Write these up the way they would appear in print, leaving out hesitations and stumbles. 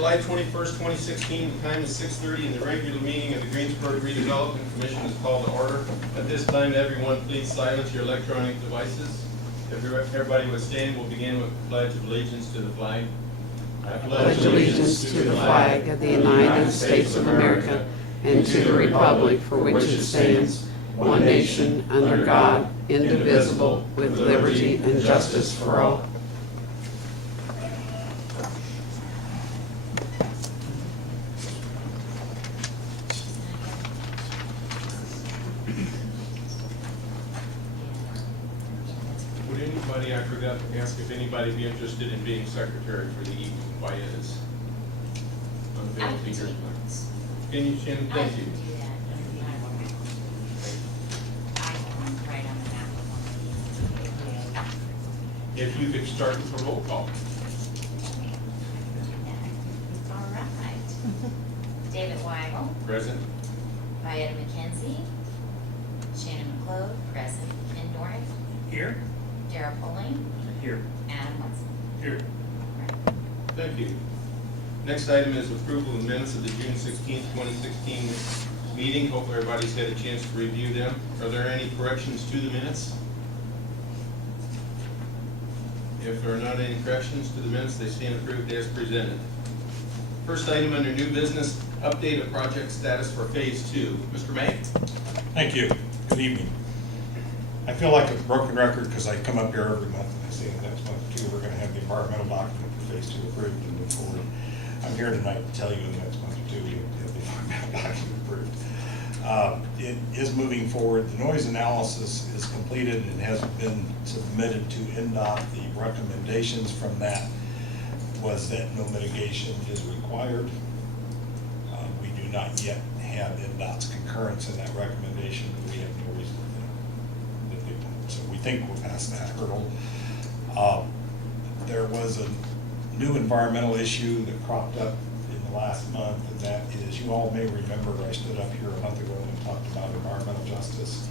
July 21st, 2016. The time is 6:30 and the regular meeting of the Greensburg Redevelopment Commission is called to order. At this time, everyone please silence your electronic devices. If everybody would stand, we'll begin with the Pledge of Allegiance to the flag. I pledge allegiance to the flag of the United States of America and to the republic for which it stands, one nation, under God, indivisible, with liberty and justice for all. Would anybody, I forgot to ask if anybody be interested in being secretary for the evening? Why is? I can take Can you, Shannon? Thank you. I can do that. I can write on the map of one of these. If you could start with a roll call. All right. David Weigel, Present. Vieta McKenzie, Shannon McClove, present. Ken Dorick, Here. Dara Poling, Here. Adam Watson. Here. Right. Thank you. Next item is approval of minutes of the June 16th, 2016 meeting. Hope everybody's had a chance to review them. Are there any corrections to the minutes? If there are not any corrections to the minutes, they stand approved as presented. First item under new business, update of project status for phase 2. Mr. May? Thank you. Good evening. I feel like a broken record because I come up here every month and I say the next month too, we're going to have the environmental document for phase 2 approved and move forward. I'm here tonight to tell you in the next month or two we have the environmental document approved. It is moving forward. The noise analysis is completed and has been submitted to NDOT. The recommendations from that was that no mitigation is required. We do not yet have NDOT's concurrence in that recommendation, but we have no reason to think that they won't. So we think we're past that hurdle. There was a new environmental issue that cropped up in the last month, and that is, you all may remember I stood up here a month ago and talked about environmental justice.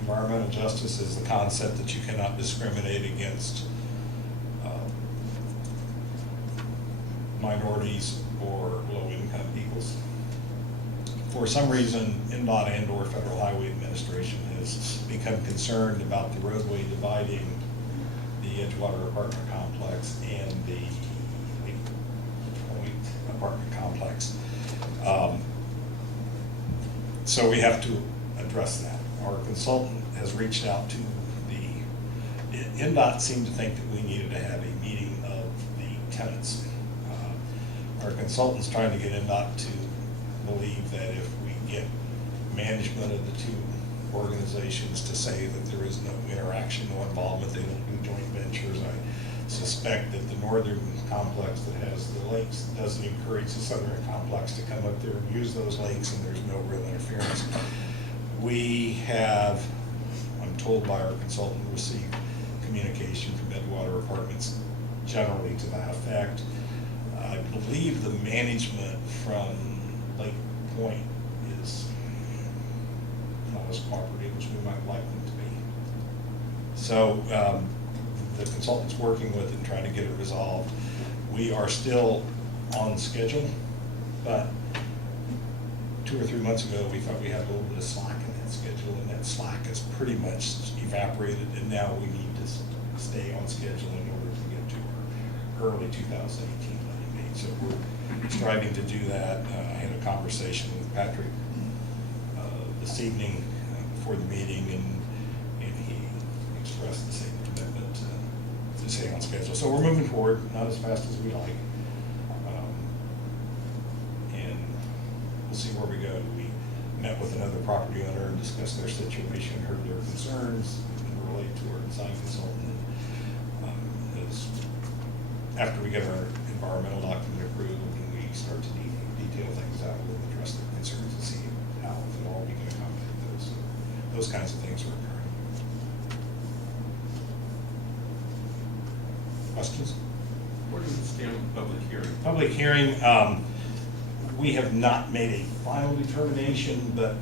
Environmental justice is the concept that you cannot discriminate against minorities or low-income peoples. For some reason, NDOT and/or Federal Highway Administration has become concerned about the roadway dividing the Edgewater apartment complex and the Point apartment complex. So we have to address that. Our consultant has reached out to NDOT seemed to think that we needed to have a meeting of the tenants. Our consultant's trying to get NDOT to believe that if we get management of the two organizations to say that there is no interaction, no involvement, they don't do joint ventures, I suspect that the northern complex that has the lakes doesn't encourage the southern complex to come up there and use those lakes, and there's no real interference. We have, I'm told by our consultant, received communication from Edgewater Apartments generally to that effect. I believe the management from Lake Point is not as cooperative as we might like them to be. So the consultant's working with it and trying to get it resolved. We are still on schedule, but 2 or 3 months ago we thought we had a little bit of slack in that schedule, and that slack has pretty much evaporated, and now we need to stay on schedule in order to get to our early 2018 letting date. So we're striving to do that. I had a conversation with Patrick this evening before the meeting, and he expressed the same commitment to stay on schedule. So we're moving forward, not as fast as we like, and we'll see where we go. We met with another property owner and discussed their situation, heard their concerns, and relate to our design consultant. After we get our environmental document approved and we start to detail things out, we'll address their concerns and see how, if at all, we can accommodate those. So those kinds of things are occurring. Questions? Where does it stand with public hearing? Public hearing, we have not made a final determination, but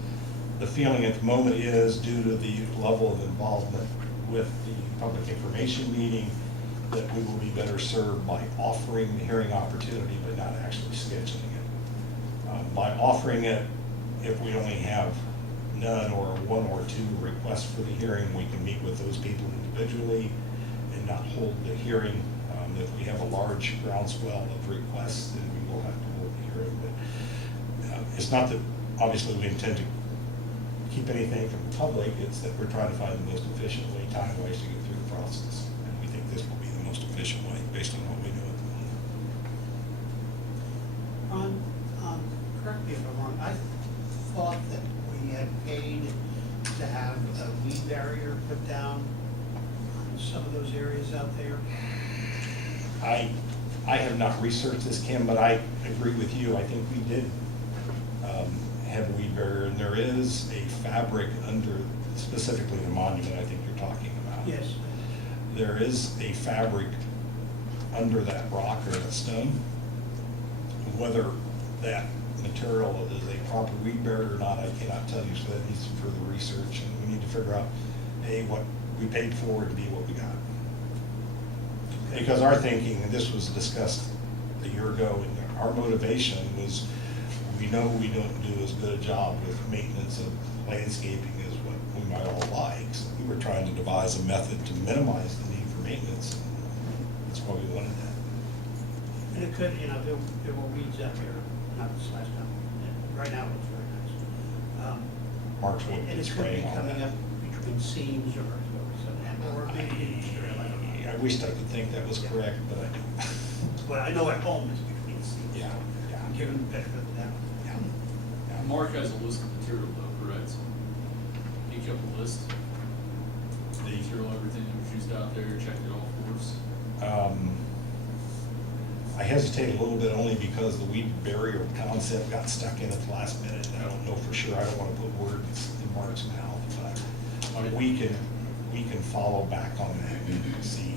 the feeling at the moment is, due to the level of involvement with the public information meeting, that we will be better served by offering the hearing opportunity but not actually scheduling it. By offering it, if we only have none or one or two requests for the hearing, we can meet with those people individually and not hold the hearing. If we have a large groundswell of requests, then we will have to hold the hearing. But it's not that, obviously, we intend to keep anything from the public, it's that we're trying to find the most efficient way, time-wise, to get through the process. And we think this will be the most efficient way, based on what we know at the moment. Ron, correct me if I'm wrong, I thought that we had paid to have a weed barrier put down on some of those areas out there. I have not researched this, Kim, but I agree with you. I think we did have a weed barrier, and there is a fabric under, specifically the monument I think you're talking about. Yes. There is a fabric under that rock or that stone. Whether that material is a proper weed barrier or not, I cannot tell you, so that needs some further research, and we need to figure out, A, what we paid for, and B, what we got. Because our thinking, and this was discussed a year ago, and our motivation was, we know we don't do as good a job with maintenance of landscaping as what we might all like. So we were trying to devise a method to minimize the need for maintenance. That's why we wanted that. And it could, you know, there were weeds out there, not this last time. And right now it looks very nice. Mark's And working it could be spraying on coming that. up between seams or maybe trail, I don't know. I wished I could think that was correct, but I don't. But I know at home it's between seams. Yeah, yeah. I'm giving the benefit of the doubt. Yeah. Mark has a list of material though, correct? He kept a list, the material, everything that was used out there, checked it all for us. I hesitate a little bit only because the weed barrier concept got stuck in at the last minute. I don't know for sure. I don't want to put words in Mark's mouth, but we can follow back on that and see.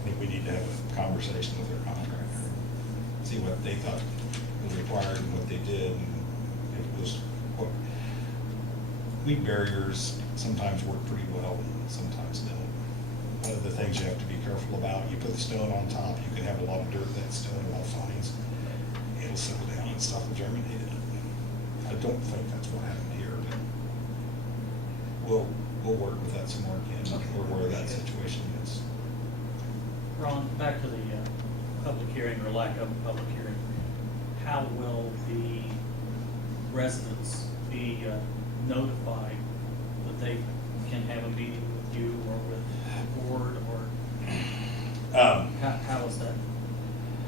I think we need to have a conversation with their contractor, see what they thought was required and what they did, and if it was what weed barriers sometimes work pretty well and sometimes don't. One of the things you have to be careful about, you put the stone on top, you can have a lot of dirt in that stone, a lot of fines. It'll settle down and stuff will germinate in it. I don't think that's what happened here, but we'll work with that some more, Ken, or where that situation is. Ron, back to the public hearing or lack of a public hearing, how will the residents be notified that they can have a meeting with you or with the board, or how is that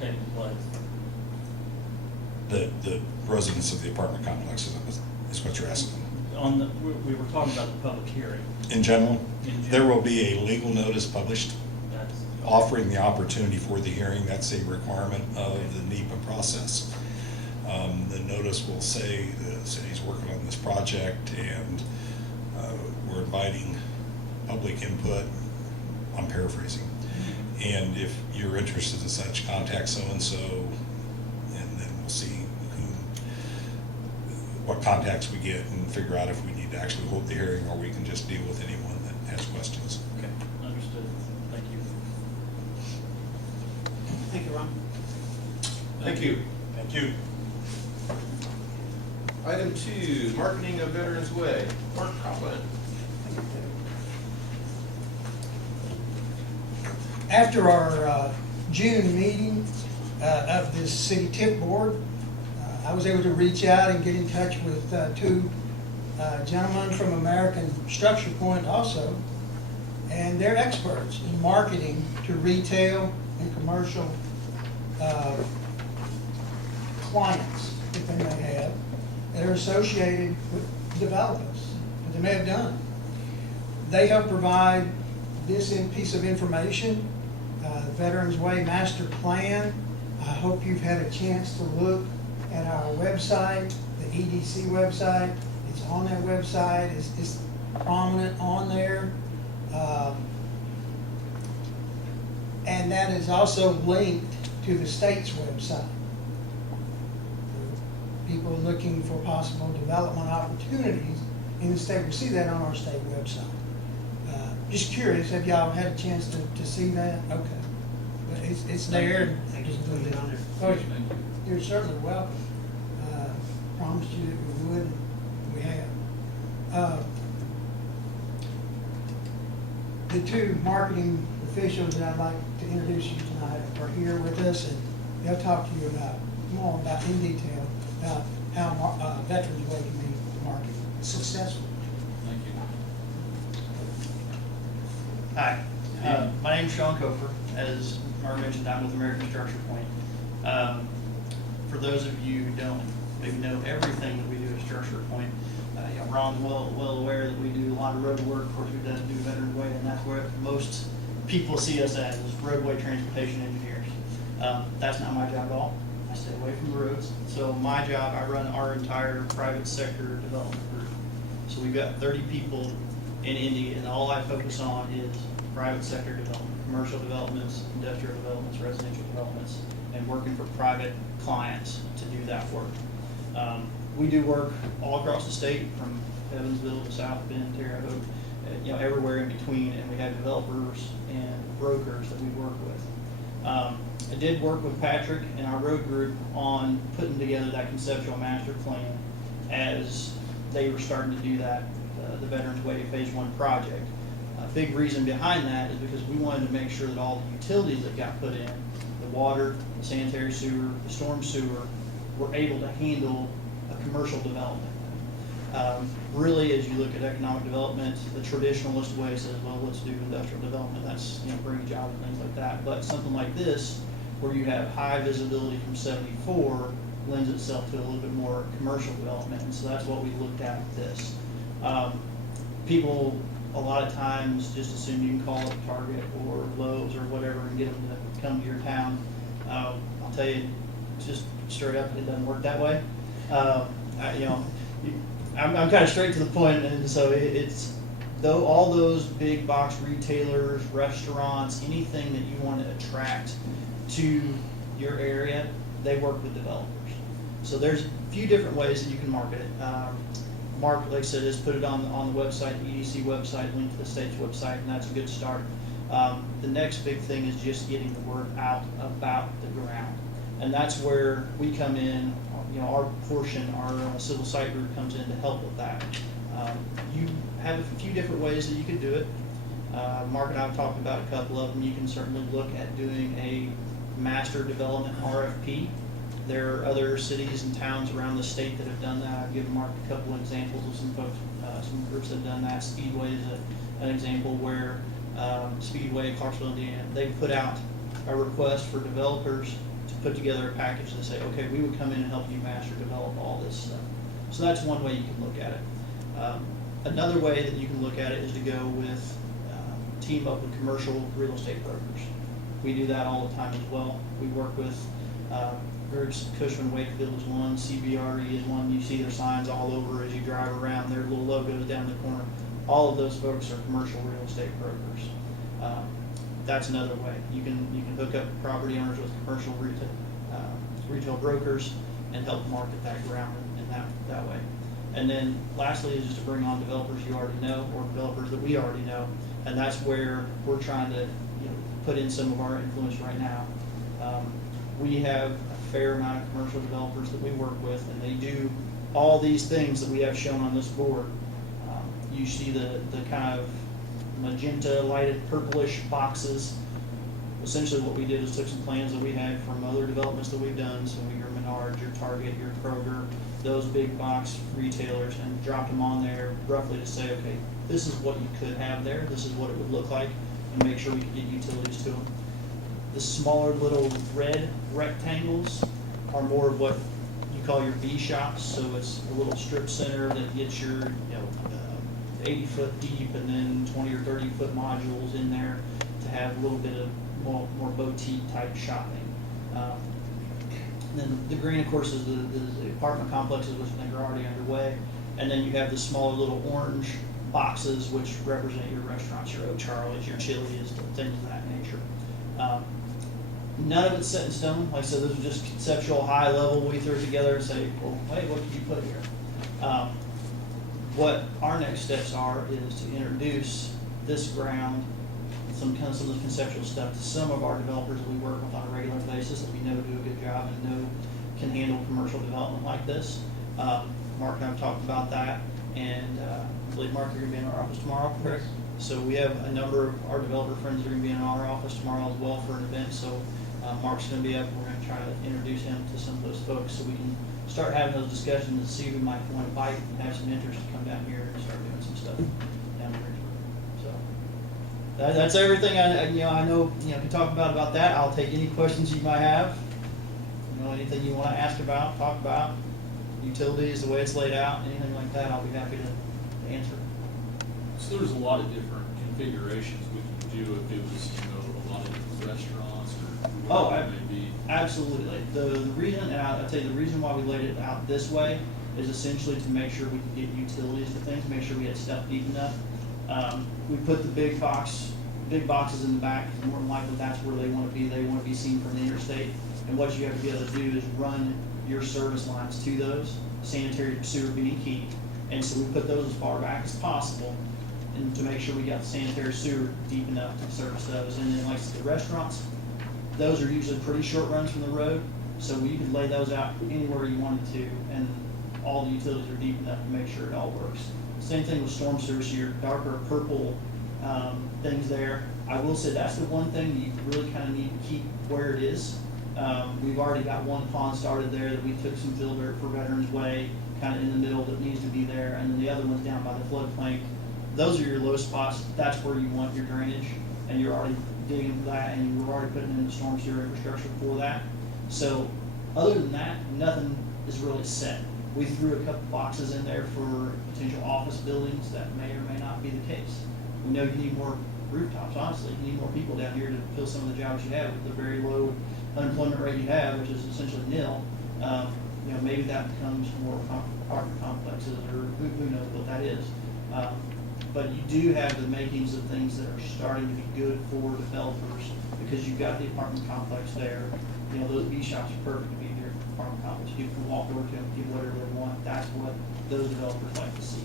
taking place? The residents of the apartment complex is what you're asking. We were talking about the public hearing. In general, In general. there will be a legal notice published That's offering the opportunity for the hearing. That's a requirement of the NEPA process. The notice will say the city's working on this project and we're inviting public input. I'm paraphrasing. And if you're interested in such, contact so-and-so, and then we'll see what contacts we get and figure out if we need to actually hold the hearing or we can just deal with anyone that has questions. okay. Understood. Thank you. Thank you, Ron. Thank you. Thank you. Item 2, marketing of Veterans Way. Marc Copon. After our June meeting of this city TIF board, I was able to reach out and get in touch with two gentlemen from American Structurepoint also, and they're experts in marketing to retail and commercial clients that they may have that are associated with developments that they may have done. They help provide this piece of information, Veterans Way Master Plan. I hope you've had a chance to look at our website, the EDC website. It's on that website. It's prominent on there. And that is also linked to the state's website. People looking for possible development opportunities in the state will see that on our state website. Just curious, have y'all had a chance to see that? Okay. But it's there. Thank you for putting it on there. Oh, you're certainly welcome. Promised you that we would, and we have. The two marketing officials that I'd like to introduce you tonight are here with us, and they'll talk to you about, more about, in detail, about how Veterans Way can be marketed successfully. Thank you. Hi, my name's Sean Kofer. As Marc mentioned, I'm with American Structurepoint. For those of you who don't maybe know everything that we do at Structurepoint, Ron's well aware that we do a lot of road work. Of course, we do Veterans Way, and that's where most people see us as, is roadway transportation engineers. That's not my job at all. I stay away from the roads. So my job, I run our entire private sector development group. So we've got 30 people in Indy, and all I focus on is private sector development, commercial developments, industrial developments, residential developments, and working for private clients to do that work. We do work all across the state, from Evansville to South Bend, Terre Haute, everywhere in between, and we have developers and brokers that we work with. I did work with Patrick and our road group on putting together that conceptual master plan as they were starting to do that, the Veterans Way Phase 1 project. A big reason behind that is because we wanted to make sure that all the utilities that got put in, the water, the sanitary sewer, the storm sewer, were able to handle a commercial development. Really, as you look at economic development, the traditionalist way says, well, let's do industrial development, that's bring jobs and things like that. But something like this, where you have high visibility from 74, lends itself to a little bit more commercial development, and so that's what we looked at with this. People a lot of times just assume you can call up Target or Lowe's or whatever and get them to come to your town. I'll tell you, just straight up, it doesn't work that way. I'm kind of straight to the point, and so it's though all those big box retailers, restaurants, anything that you want to attract to your area, they work with developers. So there's a few different ways that you can market it. Marc, like I said, has put it on the website, the EDC website, link to the state's website, and that's a good start. The next big thing is just getting the word out about the ground, and that's where we come in. Our portion, our civil site group comes in to help with that. You have a few different ways that you can do it. Marc and I have talked about a couple of them. You can certainly look at doing a master development RFP. There are other cities and towns around the state that have done that. I've given Marc a couple of examples of some folks, some groups that have done that. Speedway is an example where Speedway, Clarksville, Indiana, they've put out a request for developers to put together a package to say, okay, we would come in and help you master develop all this stuff. So that's one way you can look at it. Another way that you can look at it is to go with, team up with commercial real estate brokers. We do that all the time as well. We work with groups, Cushman Wakefield is one, CBRE is one. You see their signs all over as you drive around, their little logos down the corner. All of those folks are commercial real estate brokers. That's another way. You can hook up property owners with commercial retail brokers and help market that ground in that way. And then lastly is just to bring on developers you already know or developers that we already know, and that's where we're trying to put in some of our influence right now. We have a fair amount of commercial developers that we work with, and they do all these things that we have shown on this board. You see the kind of magenta lighted purplish boxes. Essentially what we did is took some plans that we had from other developments that we've done, so your Menards, your Target, your Kroger, those big box retailers, and dropped them on there roughly to say, okay, this is what you could have there, this is what it would look like, and make sure we could get utilities to them. The smaller little red rectangles are more of what you call your B shops, so it's a little strip center that gets your 80 foot deep and then 20 or 30 foot modules in there to have a little bit of more boutique type shopping. Then the green, of course, is the apartment complexes, which I think are already underway. And then you have the smaller little orange boxes, which represent your restaurants, your O'Charlie's, your Chili's, things of that nature. None of it's set in stone. Like I said, those are just conceptual, high level. We threw it together and say, well, hey, what can you put here? What our next steps are is to introduce this ground, some of the conceptual stuff to some of our developers that we work with on a regular basis that we know do a good job and know can handle commercial development like this. Mark and I have talked about that, and I believe, Mark, you're gonna be in our office tomorrow, correct? So we have a number of our developer friends that are gonna be in our office tomorrow as well for an event, so Mark's gonna be up, we're gonna try to introduce him to some of those folks, so we can start having those discussions and see who might want to bite and have some interest to come down here and start doing some stuff down here. So that's everything I know, can talk about that. I'll take any questions you might have. Anything you want to ask about, talk about, utilities, the way it's laid out, anything like that, I'll be happy to answer. So there's a lot of different configurations we can do if it was, a lot of different restaurants or Oh, whatever it may be. Absolutely. The reason, and I'll tell you, the reason why we laid it out this way is essentially to make sure we could get utilities to things, make sure we had stuff deep enough. We put the big boxes in the back, because more than likely that's where they want to be. They want to be seen from the interstate. And what you have to be able to do is run your service lines to those, sanitary sewer being key. And so we put those as far back as possible, and to make sure we got sanitary sewer deep enough to service those. And then like I said, the restaurants, those are usually pretty short runs from the road, so you can lay those out anywhere you wanted to, and all the utilities are deep enough to make sure it all works. Same thing with storm sewers, your darker purple things there. I will say that's the one thing you really kind of need to keep where it is. We've already got one pond started there that we took some fill dirt for Veterans Way, kind of in the middle that needs to be there, and then the other one's down by the floodplain. Those are your low spots. That's where you want your drainage, and you're already digging for that, and you're already putting in the storm sewer infrastructure for that. So other than that, nothing is really set. We threw a couple boxes in there for potential office buildings. That may or may not be the case. We know you need more rooftops, honestly. You need more people down here to fill some of the jobs you have with the very low unemployment rate you have, which is essentially nil. Maybe that becomes more apartment complexes, or who knows what that is. But you do have the makings of things that are starting to be good for developers, because you've got the apartment complex there. Those B shops are perfect to be here for apartment complex. People can walk over to them, get whatever they want. That's what those developers like to see.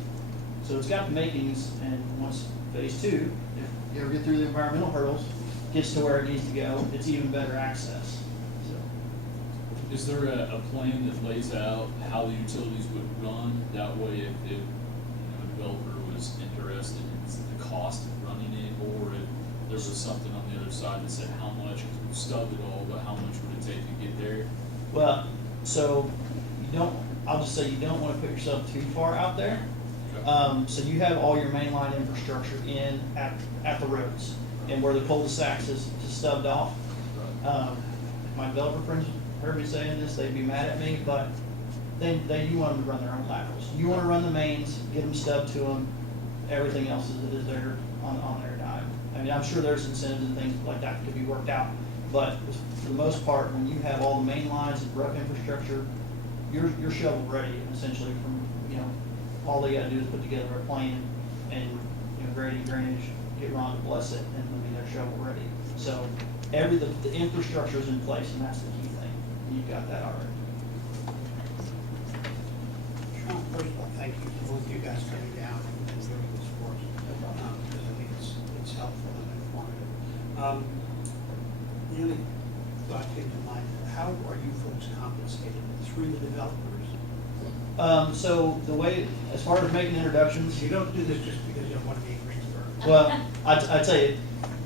So it's got the makings, and once phase two, if you ever get through the environmental hurdles, gets to where it needs to go, it's even better access. So, Is there a plan that lays out how the utilities would run? That way, if a developer was interested in the cost of running it, or if there was something on the other side that said how much, because we've stubbed it all, but how much would it take to get there? well, so I'll just say you don't want to put yourself too far out there. So you have all your mainline infrastructure in at the roads, and where the cul-de-sacs is stubbed off. My developer friends heard me saying this, they'd be mad at me, but you want them to run their own laterals. You want to run the mains, get them stubbed to them, everything else is there on their dime. I mean, I'm sure there's incentives and things like that could be worked out, but for the most part, when you have all the main lines and rough infrastructure, you're shovel ready essentially from, all they gotta do is put together a plan and, grading, drainage, get Ron to bless it, and they're shovel ready. So the infrastructure is in place, and that's the key thing. You've got that already. Sean, first of all, thank you for both you guys coming down and doing this for us, because I think it's helpful and informative. The only thought came to mind, how are you folks compensated? Through the developers? So the way, as far as making introductions, You don't do this just because you don't want to be in Greensburg. well, I tell you,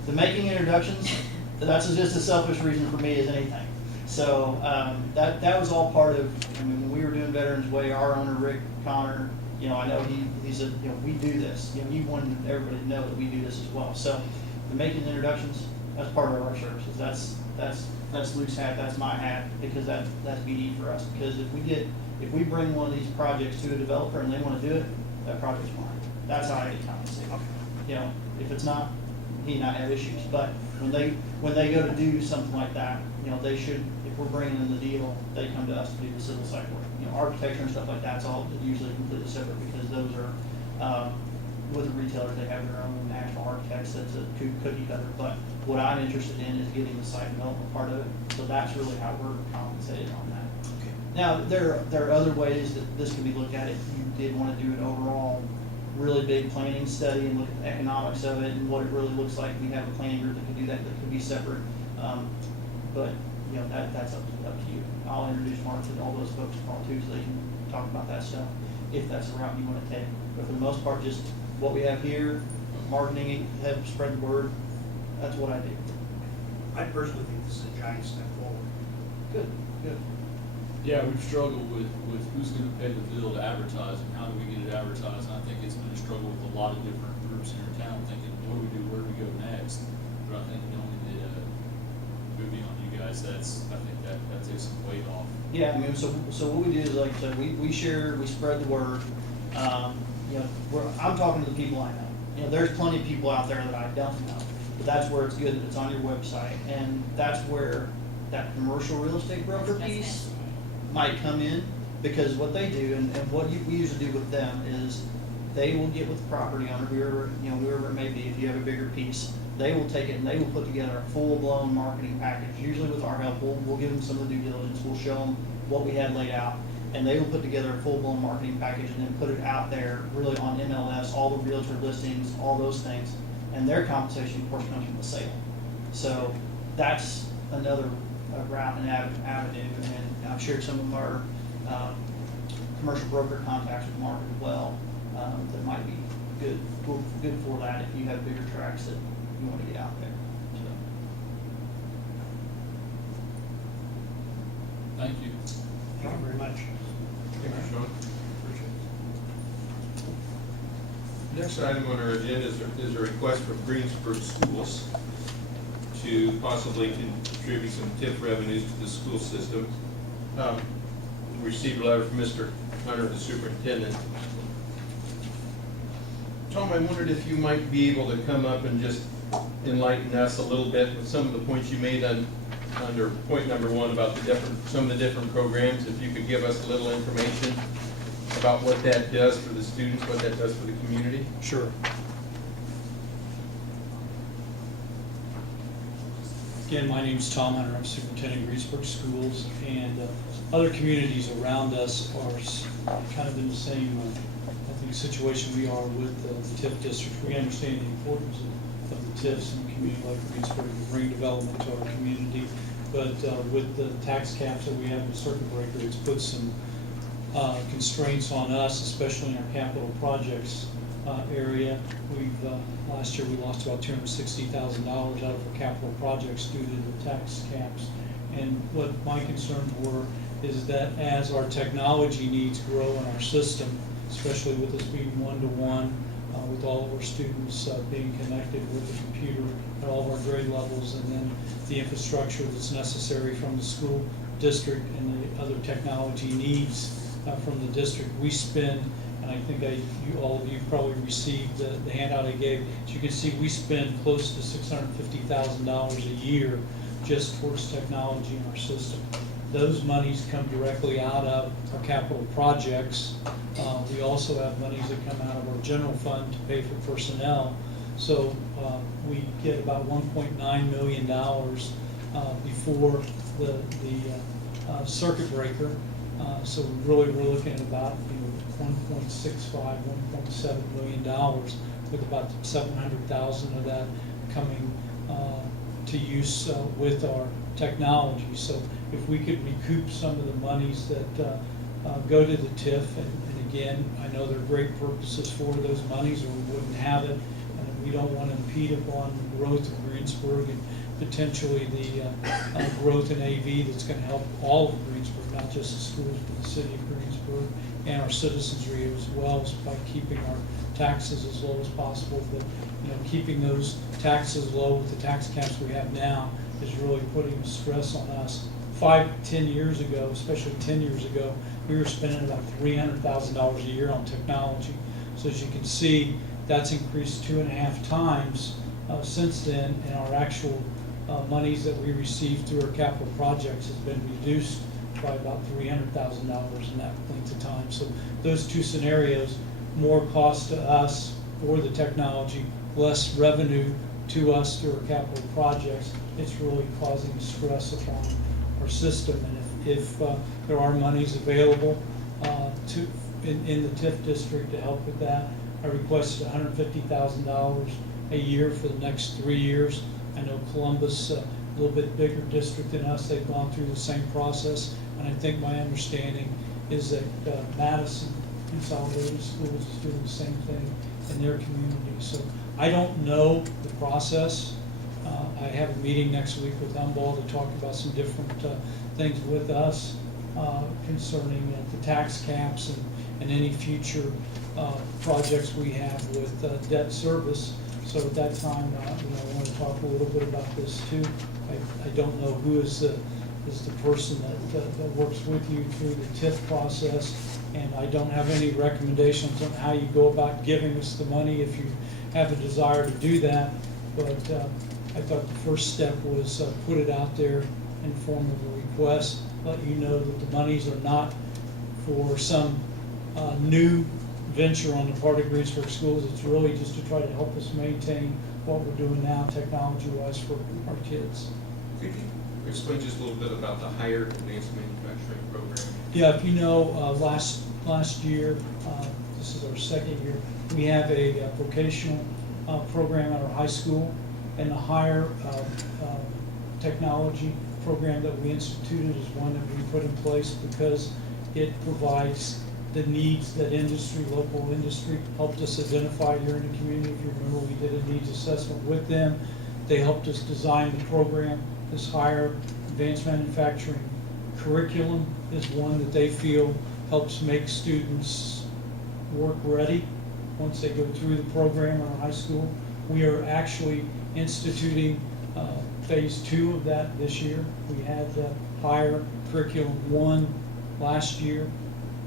the making introductions, that's just a selfish reason for me as anything. So that was all part of, when we were doing Veterans Way, our owner, Rick Connor, I know he said, we do this. He wanted everybody to know that we do this as well. So the making introductions, that's part of our services. That's Luke's hat, that's my hat, because that's BD for us. Because if we bring one of these projects to a developer and they want to do it, that project's mine. That's how I get compensated. If it's not, he and I have issues. But when they go to do something like that, they should, if we're bringing in the deal, they come to us to do the civil site work. Architecture and stuff like that's all usually completely separate, because those are, with the retailers, they have their own national architects, that's a cookie cutter. But what I'm interested in is getting the site development part of it. So that's really how we're compensated on that. Okay. Now, there are other ways that this could be looked at if you did want to do an overall really big planning study and look at the economics of it and what it really looks like. We have a planning group that could do that could be separate. But you know, that's up to you. I'll introduce Mark to all those folks tomorrow too, so they can talk about that stuff, if that's the route you wanna take. But for the most part, just what we have here, marketing, help spread the word, that's what I do. I personally think this is a giant step forward. Good, good. Yeah, we've struggled with who's gonna pay the bill to advertise and how do we get it advertised. And I think it's been a struggle with a lot of different groups here in town thinking, what do we do, where do we go next? But I think knowing that, moving on you guys, I think that takes some weight off. Yeah, I mean, so what we do is, like I said, we share, we spread the word. You know, I'm talking to the people I know. You know, there's plenty of people out there that I don't know, but that's where it's good that it's on your website, and that's where that commercial real estate broker piece might come in, because what they do, and what we usually do with them is they will get with the property owner, whoever it may be, if you have a bigger piece, they will take it and they will put together a full-blown marketing package, usually with our help. We'll give them some of the due diligence, we'll show them what we had laid out, and they will put together a full-blown marketing package and then put it out there really on MLS, all the realtor listings, all those things, and their compensation, of course, comes from the sale. So that's another route and avenue, and I've shared some of our commercial broker contacts with Marc as well, that might be good for that if you have bigger tracks that you want to get out there. So. Thank you. Thank you very much. Thank you, Sean. Next item on our agenda is a request from Greensburg Schools to possibly contribute some TIF revenues to the school system. We received a letter from Mr. Hunter, the superintendent. Tom, I wondered if you might be able to come up and just enlighten us a little bit with some of the points you made under point number 1 about some of the different programs. If you could give us a little information about what that does for the students, what that does for the community. Sure. Again, my name's Tom Hunter. I'm superintendent of Greensburg Schools, and other communities around us are kind of in the same, I think, situation we are with the TIF district. We understand the importance of the TIFs in a community like Greensburg to bring development to our community, but with the tax caps that we have in the circuit breaker, it's put some constraints on us, especially in our capital projects area. Last year we lost about $260,000 out of our capital projects due to the tax caps. And what my concerns were is that as our technology needs grow in our system, especially with us being one-to-one, with all of our students being connected with the computer at all of our grade levels, and then the infrastructure that's necessary from the school district and the other technology needs from the district, we spend, and I think all of you probably received the handout I gave. As you can see, we spend close to $650,000 a year just towards technology in our system. Those monies come directly out of our capital projects. We also have monies that come out of our general fund to pay for personnel. So we get about $1.9 million before the circuit breaker. So really we're looking at about $1.65, $1.7 million, with about $700,000 of that coming to use with our technology. So if we could recoup some of the monies that go to the TIF, and again, I know there are great purposes for those monies, or we wouldn't have it, and we don't want to impede upon the growth of Greensburg and potentially the growth in AV that's going to help all of Greensburg, not just the schools, but the city of Greensburg and our citizenry as well, by keeping our taxes as low as possible. But keeping those taxes low with the tax caps we have now is really putting stress on us. 5-10 years ago, especially 10 years ago, we were spending about $300,000 a year on technology. So as you can see, that's increased 2.5 times since then, and our actual monies that we received through our capital projects has been reduced by about $300,000 in that length of time. So those two scenarios, more cost to us for the technology, less revenue to us through our capital projects, it's really causing stress upon our system. And if there are monies available in the TIF district to help with that, I requested $150,000 a year for the next 3 years. I know Columbus little bit bigger district than us. They've gone through the same process, and I think my understanding is that Madison Consolidated Schools is doing the same thing in their community. So I don't know the process. I have a meeting next week with Humboldt to talk about some different things with us concerning the tax caps and any future projects we have with debt service. So at that time, I want to talk a little bit about this too. I don't know who is the person that works with you through the TIF process, and I don't have any recommendations on how you go about giving us the money if you have a desire to do that. But I thought the first step was put it out there in form of a request, let you know that the monies are not for some new venture on the part of Greensburg Schools. It's really just to try to help us maintain what we're doing now technology-wise for our kids. Could you explain just a little bit about the higher advanced manufacturing program? Yeah, if you know, last year, this is our second year, we have a vocational program at our high school, and the higher technology program that we instituted is one that we put in place because it provides the needs that industry, local industry, helped us identify here in the community. If you remember, we did a needs assessment with them. They helped us design the program. This higher advanced manufacturing curriculum is one that they feel helps make students work ready once they go through the program in our high school. We are actually instituting phase 2 of that this year. We had higher curriculum 1 last year.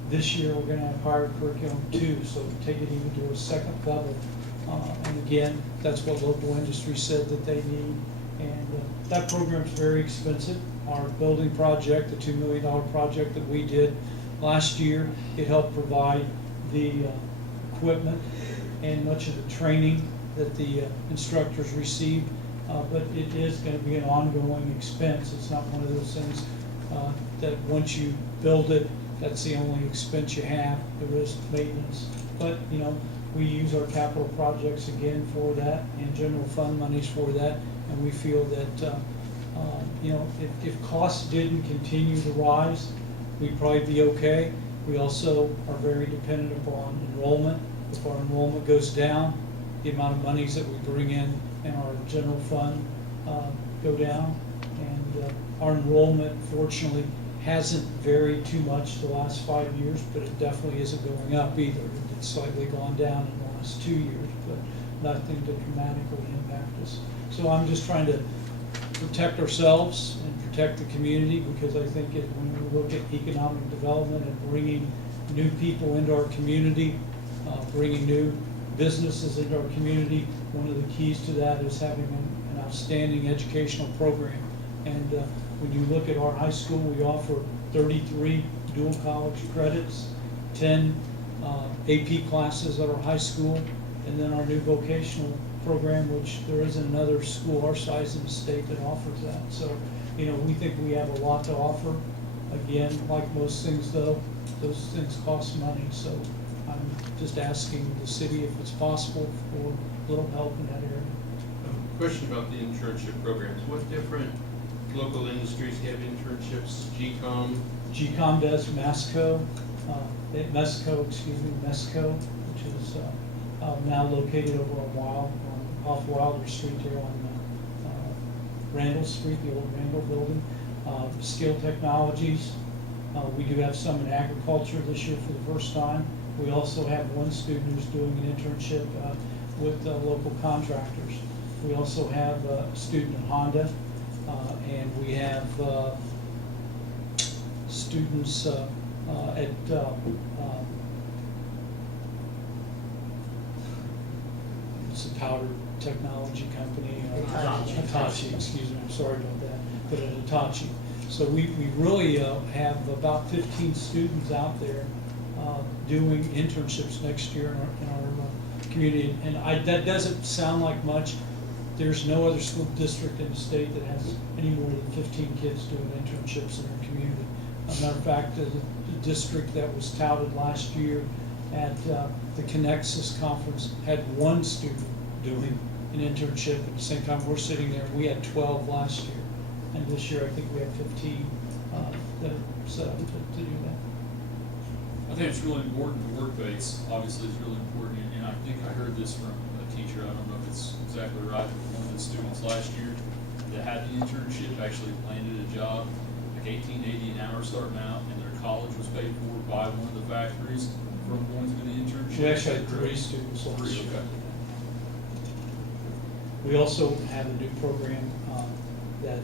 This year we're going to have higher curriculum 2, so take it even to a second level. And again, that's what local industry said that they need. And that program's very expensive. Our building project, the $2 million project that we did last year, it helped provide the equipment and much of the training that the instructors received. But it is going to be an ongoing expense. It's not one of those things that once you build it, that's the only expense you have. There is maintenance. But, we use our capital projects again for that and general fund monies for that. And we feel that, if costs didn't continue to rise, we'd probably be okay. We also are very dependent upon enrollment. If our enrollment goes down, the amount of monies that we bring in our general fund go down. And our enrollment, fortunately, hasn't varied too much the last 5 years, but it definitely isn't going up either. It's slightly gone down in the last 2 years, but nothing to dramatically impact us. So I'm just trying to protect ourselves and protect the community, because I think when we look at economic development and bringing new people into our community, bringing new businesses into our community, one of the keys to that is having an outstanding educational program. And when you look at our high school, we offer 33 dual college credits, 10 AP classes at our high school, and then our new vocational program, which there isn't another school our size in the state that offers that. So, we think we have a lot to offer. Again, like most things though, those things cost money. So I'm just asking the city if it's possible for a little help in that area. Question about the internship programs. What different local industries have internships? GCOM does Mesco, Mesco, which is now located over off Wilder Street here on Randall Street, the old Randall building. Skill Technologies, we do have some in agriculture this year for the first time. We also have one student who's doing an internship with local contractors. We also have a student in Honda, and we have students at it's a powder technology company. Hitachi, excuse me, I'm sorry about that, but at Hitachi. So we really have about 15 students out there doing internships next year in our community. And that doesn't sound like much. There's no other school district in the state that has any more than 15 kids doing internships in their community. As a matter of fact, the district that was touted last year at the Connexus conference had one student doing an internship. At the same time we're sitting there, we had 12 last year. And this year, I think we have 15 that are set up to do that. I think it's really important, the work base, obviously, is really important, and I think I heard this from a teacher, I don't know if it's exactly right, but one of the students last year that had the internship actually landed a job, like $18.80 an hour starting out, and their college was paid for by one of the factories from going through the internship. We actually had 3 students last Three, year. okay. We also have a new program that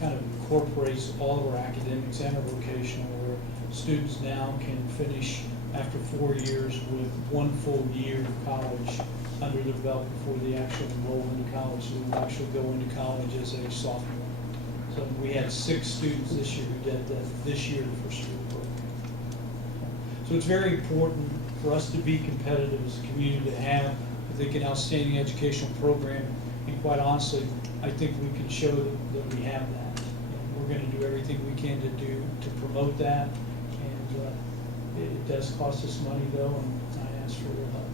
kind of incorporates all of our academics and our vocational, where students now can finish after 4 years with 1 full year of college under their belt before they actually enroll into college. So they will actually go into college as a sophomore. So we had 6 students this year who did that this year for school program. So it's very important for us to be competitive as a community, to have, I think, an outstanding educational program. And quite honestly, I think we can show that we have that. And we're going to do everything we can to promote that. And it does cost us money, though, and I ask for your help.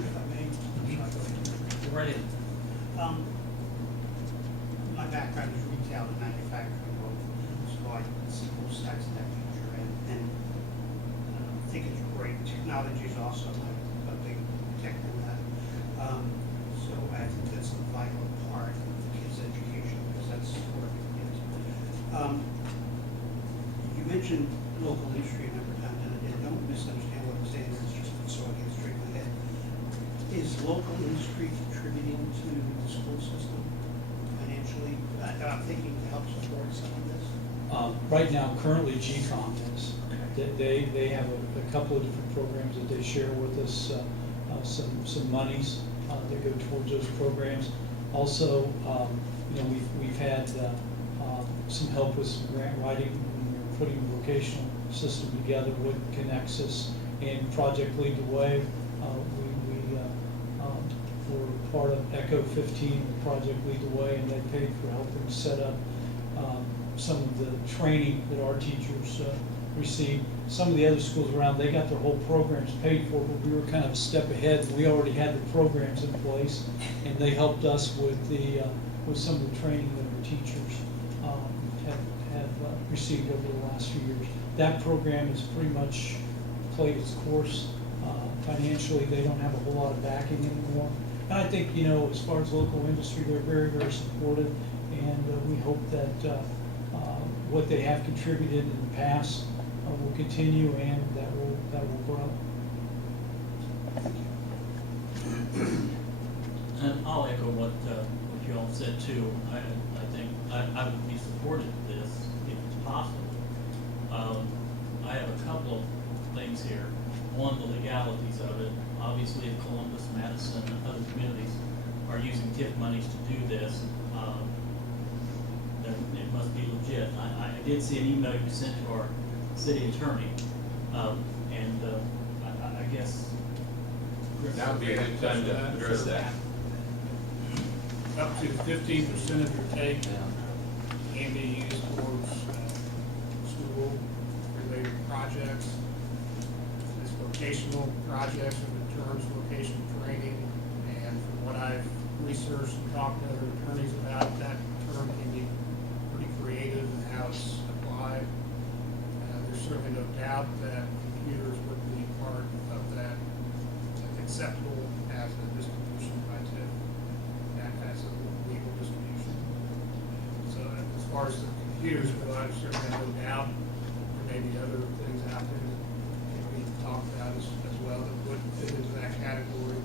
If I may, I'm sorry, go ahead. Right in. My background is retail and manufacturing, both, so I see both sides of that picture, and I think it's great. Technology is also a big tech in that. So I think that's a vital part of the kids' education, because that's where it is. You mentioned local industry a number of times, and don't misunderstand what I'm saying, it's just so I get it straight in my head. Is local industry contributing to the school system financially? I'm thinking to help support some of this. Right now, currently, GCOM is. They have a couple of different programs that they share with us, some monies that go towards those programs. Also, we've had some help with some grant writing when we're putting the vocational system together, what connects us, and Project Lead the Way. We're part of ECHO 15, Project Lead the Way, and they paid for helping set up some of the training that our teachers received. Some of the other schools around, they got their whole programs paid for, but we were kind of a step ahead. We already had the programs in place, and they helped us with with some of the training that our teachers have received over the last few years. That program has pretty much played its course. Financially, they don't have a whole lot of backing anymore. And I think, as far as local industry, they're very, very supportive, and we hope that what they have contributed in the past will continue, and that will grow. And I'll echo what you all said too. I think I would be supportive of this if it's possible. I have a couple of things here. One, the legalities of it. Obviously, if Columbus, Madison, and other communities are using TIF monies to do this, then it must be legit. I did see an email you sent to our city attorney, and I guess That would be a good time to address that. Up to 15% of your take can be used towards school-related projects. It's vocational projects or the terms vocational training, and from what I've researched and talked to other attorneys about, that term can be pretty creative in how it's applied. There's certainly no doubt that computers would be part of that, acceptable as a distribution by TIF, and as a legal distribution. So as far as the computers go, I certainly have no doubt there may be other things out there that can be talked about as well that would fit into that category.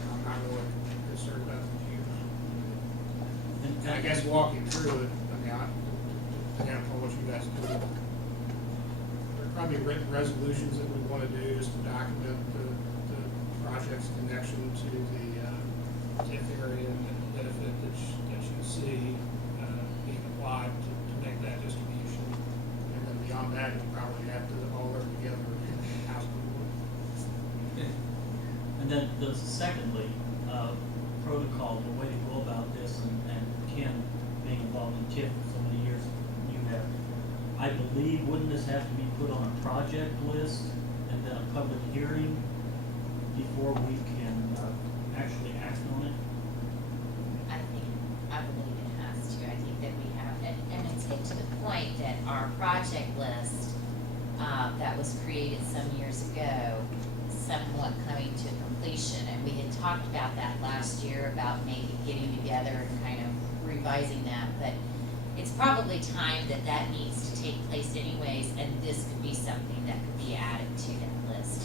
I'm not really concerned about the computers. And I guess walking through it, depending upon what you guys do, there are probably written resolutions that we want to do just to document the project's connection to the TIF area and the benefit that you see being applied to make that distribution. And then beyond that, you probably have to all work together in house. And then secondly, protocol, the way to go about this, and Ken being involved in TIF for so many years, you have, I believe, wouldn't this have to be put on a project list and then a public hearing before we can actually act on it? I believe it has to. was created some years ago somewhat coming to completion. And we had talked about that last year, about maybe getting together and kind of revising that. But it's probably time that that needs to take place anyways, and this could be something that could be added to that list.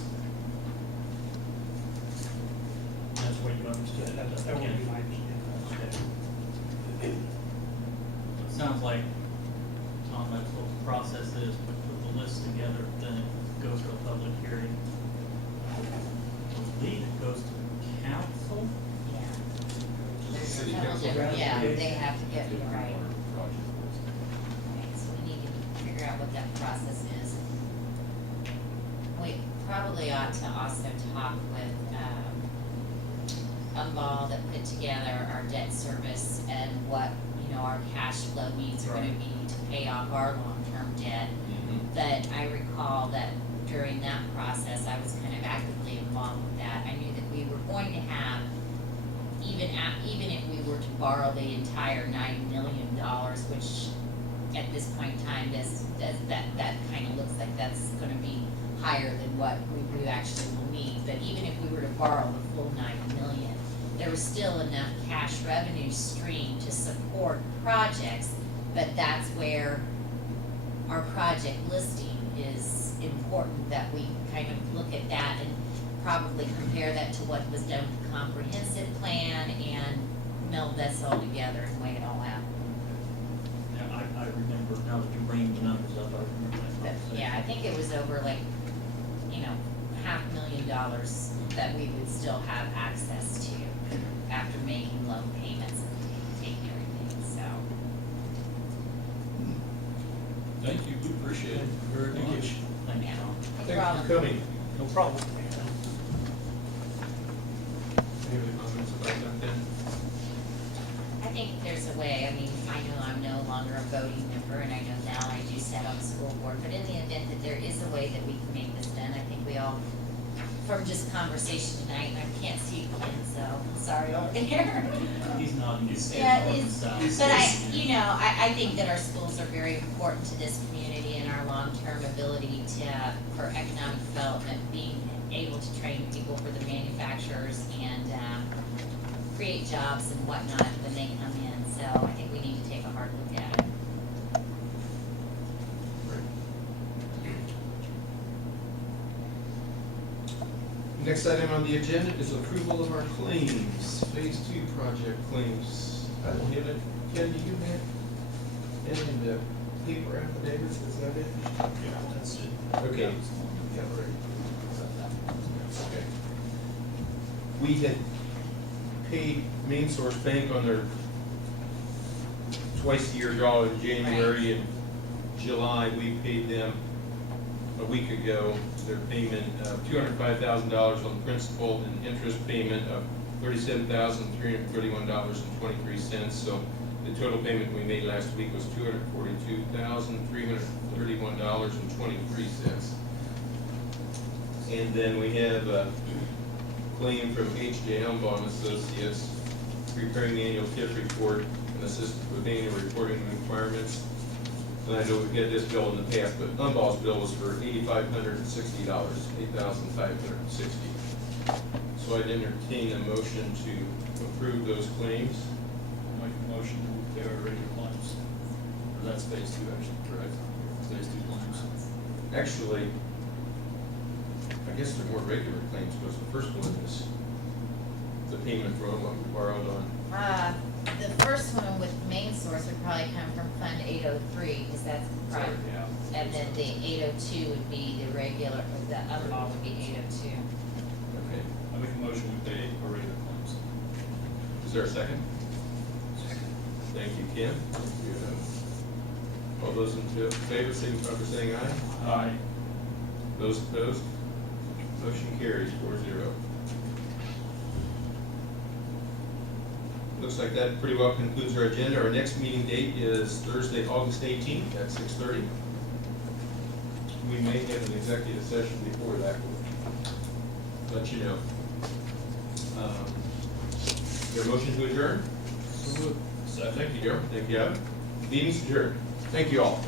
That's what you understood. That would be my understanding. It sounds like, Tom, that's what the process is, put the list together, then it goes to a public hearing. I believe it goes to council. Yeah. There's a City couple council. different, yeah, they have to get it right. Right, so we need to figure out what that process is. We probably ought to also talk with, Umball that put together our debt service and what, our cash flow needs are gonna be to pay off our long-term debt. But I recall that during that process, I was kind of actively involved with that. I knew that we were going to have, even if we were to borrow the entire $9 million, which at this point in time, that kind of looks like that's gonna be higher than what we actually will need. But even if we were to borrow the full $9 million, there was still enough cash revenue stream to support projects. But that's where our project listing is important, that we kind of look at that and probably compare that to what was done with the comprehensive plan and meld this all together and weigh it all out. Yeah, I remember, now that you bring the numbers up, I remember that But, conversation. yeah, I think it was over like, $500,000 that we would still have access to after making loan payments and taking everything, so. Thank you, we appreciate it very much. Thank you, Tom. No Thank you problem. for coming. No problem. Any other comments about that then? I think there's a way, I know I'm no longer a voting member, and I know now I do sit on the school board, but in the event that there is a way that we can make this done, I think we all, from just conversation tonight, and I can't see Ken, so I'm sorry over there. He's nodding his head Yeah, north it and is. south. But I think that our schools are very important to this community and our long-term ability for economic development, being able to train people for the manufacturers and, create jobs and whatnot when they come in, so I think we need to take a hard look at it. Next item on the agenda is approval of our claims, phase 2 project claims. I don't have it. Ken, do you have any of the paper affidavits, is that it? Yeah, that's it. Okay. Yeah, right. Okay. We had paid Main Source Bank on their twice-a-year draw in January and July. We paid them a week ago their payment of $205,000 on principal and interest payment of $37,331.23. So the total payment we made last week was $242,331.23. And then we have a claim from ADJOURN and Associates, preparing the annual TIF report and assisted with annual reporting requirements. And I know we've got this bill in the past, but Umball's bill was for $8,560, $8,560. So I'd entertain a motion to approve those claims. I'll make a motion to pay our regular claims. Or that's phase 2 actually, correct? Phase 2 claims. Actually, I guess they're more regular claims, because the first one is the payment for what we borrowed on. The first one with Main Source would probably come from Fund 803, because that's right. Yeah. And then the 802 would be the regular, or the Umball would be 802. Okay. I make a motion to pay our regular claims. Is there a second? Second. Thank you, Ken. All those in favor, signify by saying aye. Aye. Those opposed? Motion carries 4-0. Looks like that pretty well concludes our agenda. Our next meeting date is Thursday, August 18th at 6:30. We may have an executive session before that. We'll let you know. Your motion to adjourn? So moved. Thank you, Darryl. Thank you, Adam. Meeting's adjourned. Thank you all.